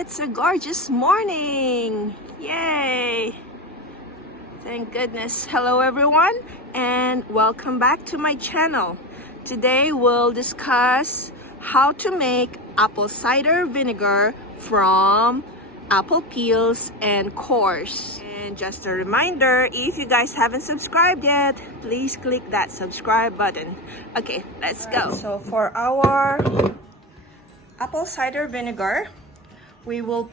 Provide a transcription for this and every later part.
It's a gorgeous morning! Yay! Thank goodness. Hello everyone and welcome back to my channel. Today we'll discuss how to make apple cider vinegar from apple peels and cores. And just a reminder, if you guys haven't subscribed yet, please click that subscribe button. Okay, let's go. So for our apple cider vinegar, we will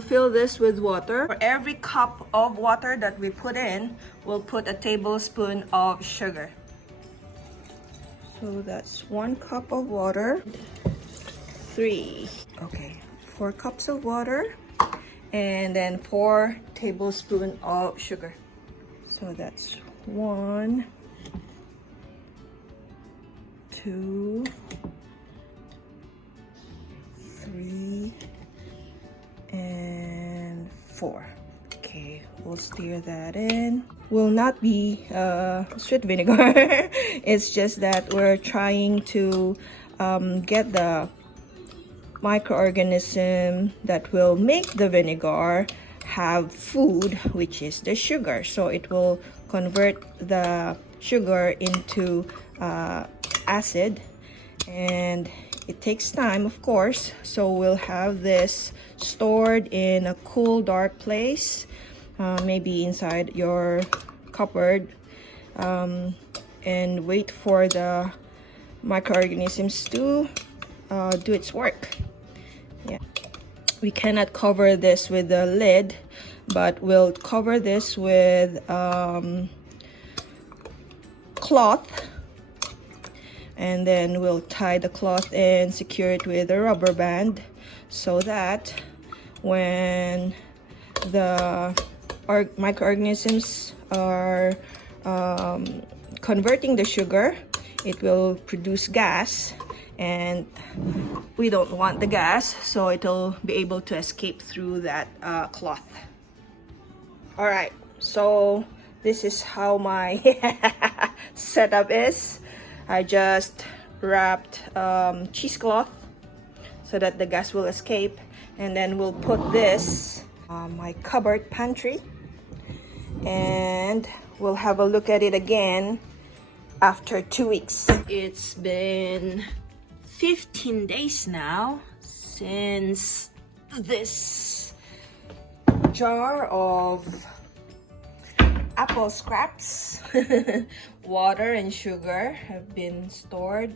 fill this with water. For every cup of water that we put in, we'll put a tablespoon of sugar. So that's 1 cup of water. 3. Okay, 4 cups of water and then 4 tablespoons of sugar. So that's 1, 2, 3, and 4. Okay, we'll stir that in. Will not be sweet vinegar. It's just that we're trying to get the microorganism that will make the vinegar have food, which is the sugar. So it will convert the sugar into acid, and it takes time, of course. So we'll have this stored in a cool, dark place, maybe inside your cupboard, and wait for the microorganisms to do its work. Yeah, we cannot cover this with the lid, but we'll cover this with cloth, and then we'll tie the cloth and secure it with a rubber band so that when the microorganisms are converting the sugar, it will produce gas, and we don't want the gas, so it'll be able to escape through that cloth. All right, so this is how my setup is. I just wrapped cheesecloth so that the gas will escape, and then we'll put this on my cupboard pantry, and we'll have a look at it again after 2 weeks. It's been 15 days now since this jar of apple scraps, water and sugar have been stored,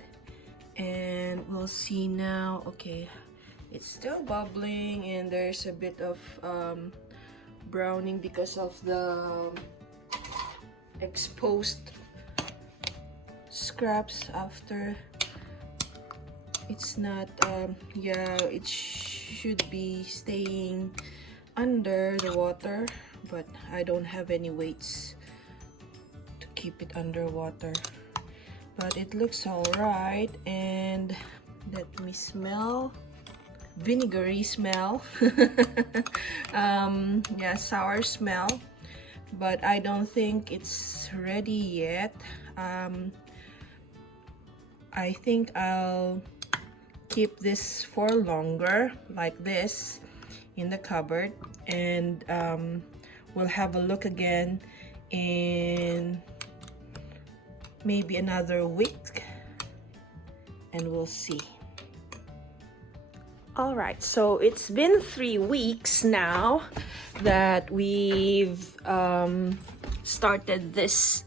and we'll see now. Okay, it's still bubbling and there's a bit of browning because of the exposed scraps after. It's not yeah, it should be staying under the water, but I don't have any weights to keep it underwater. But it looks all right, and let me smell. Vinegary smell. Yeah, sour smell, but I don't think it's ready yet. I think I'll keep this for longer like this in the cupboard, and we'll have a look again in maybe another week and we'll see. All right, so it's been 3 weeks now that we've started this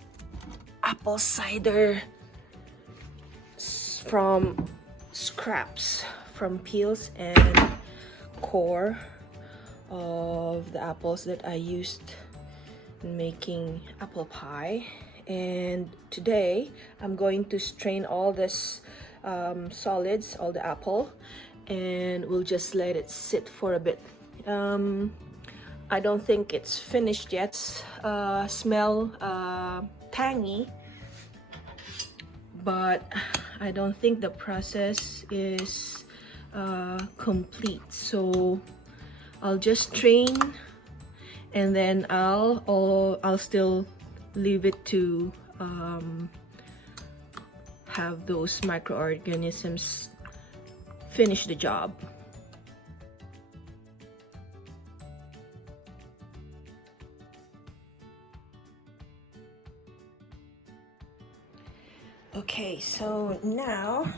apple cider from scraps, from peels and core of the apples that I used in making apple pie. And today I'm going to strain all this solids, all the apple, and we'll just let it sit for a bit. I don't think it's finished yet. Smell tangy, but I don't think the process is complete. So I'll just strain, and then I'll still leave it to have those microorganisms finish the job. Okay, so now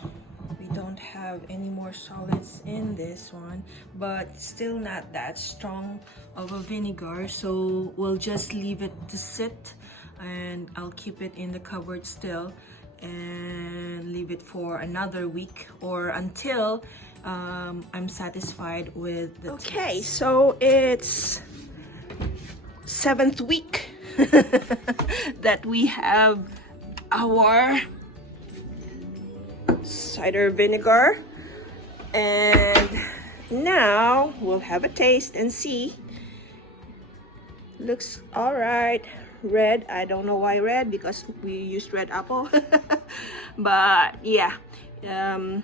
we don't have any more solids in this one, but still not that strong of a vinegar, so we'll just leave it to sit, and I'll keep it in the cupboard still and leave it for another week or until I'm satisfied with the taste. So it's 7th week that we have our cider vinegar, and now we'll have a taste and see. Looks all right. Red, I don't know why red, because we used red apple. But yeah, the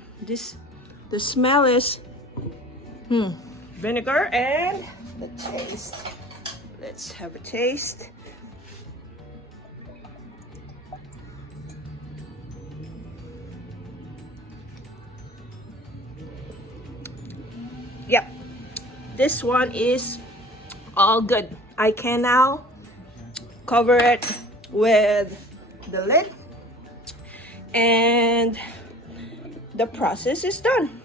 smell is vinegar, and the taste, let's have a taste. Yep, this one is all good. I can now cover it with the lid, and the process is done.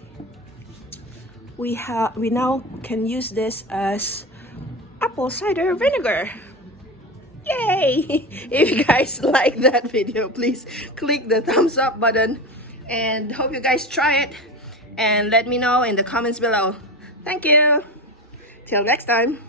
We now can use this as apple cider vinegar. Yay! If you guys like that video, please click the thumbs up button, and hope you guys try it and let me know in the comments below. Thank you. Till next time.